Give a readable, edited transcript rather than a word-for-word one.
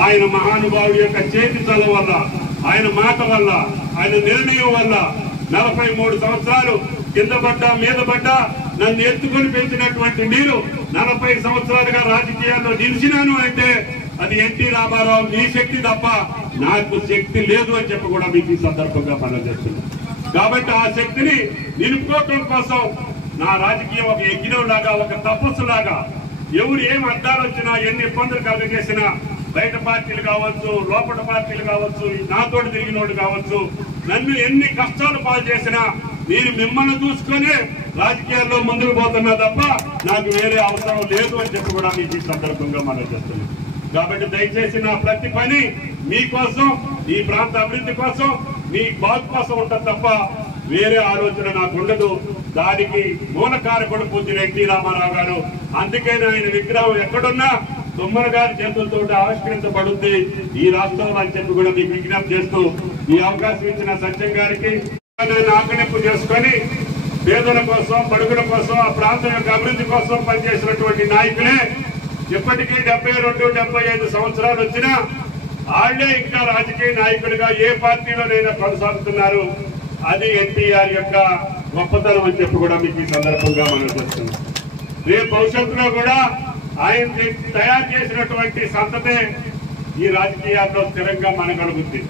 ఆయన మహానుభావుడి యొక్క చేతి చదువు వల్ల, ఆయన మాట వల్ల, ఆయన నిర్ణయం వల్ల 43 సంవత్సరాలు కింద పడ్డా మీద పడ్డా నన్ను ఎత్తుకొని పెంచినటువంటి నేను 40 సంవత్సరాలుగా రాజకీయాల్లో నిలిచినాను అంటే అది ఎన్టీ రామారావు నీ శక్తి తప్ప నాకు శక్తి లేదు అని చెప్పి కూడా మీకు ఈ సందర్భంగా మనం చేస్తున్నాం. కాబట్టి ఆ శక్తిని నిలుపుకోవటం కోసం నా రాజకీయం ఒక యజ్ఞం లాగా, ఒక తపస్సు లాగా, ఎవరు ఏం అడ్డాలు వచ్చినా, ఎన్ని ఇబ్బందులు కలుగజేసినా, బయట పార్టీలు కావచ్చు, లోపల పార్టీలు కావచ్చు, నాతోటి తిరిగినోడు కావచ్చు, నన్ను ఎన్ని కష్టాలు పాలు చేసినా నేను మిమ్మల్ని చూసుకొని రాజకీయాల్లో ముందుకు పోతున్నా తప్ప నాకు వేరే అవసరం లేదు అని చెప్పి కూడా మీకు ఈ సందర్భంగా మనం చేస్తున్నాం. కాబట్టి దయచేసి నా ప్రతి పని మీకోసం, ఈ ప్రాంత అభివృద్ధి కోసం, మీ బాగు కోసం ఉంటుంది తప్ప వేరే ఆలోచన నాకు ఉండదు. దానికి మూల కారకుడు పూజ్యులు ఎన్టీ రామారావు గారు. అందుకే ఆయన విగ్రహం ఎక్కడున్నా తుమ్మల గారి చేతులతో ఆవిష్కరించబడుద్ది ఈ రాష్ట్రంలో అని చెప్పి కూడా మీకు విజ్ఞప్తి చేస్తూ ఈ అవకాశం ఇచ్చిన సత్యం గారికి ఆకలింపు చేసుకొని పేదల కోసం, బడుగుల కోసం, ఆ ప్రాంతం యొక్క అభివృద్ధి కోసం పనిచేసినటువంటి నాయకులే ఇప్పటికీ 72-75 సంవత్సరాలు వచ్చినా వాళ్ళే ఇంకా రాజకీయ నాయకులుగా ఏ పార్టీలోనైనా కొనసాగుతున్నారు. అది ఎన్టీఆర్ యొక్క గొప్పతనం అని చెప్పి కూడా మీకు ఈ సందర్భంగా మనం చేస్తున్నాం. రేపు భవిష్యత్తులో కూడా ఆయన తయారు చేసినటువంటి సంతతే ఈ రాజకీయాల్లో స్థిరంగా మనగలుగుతుంది.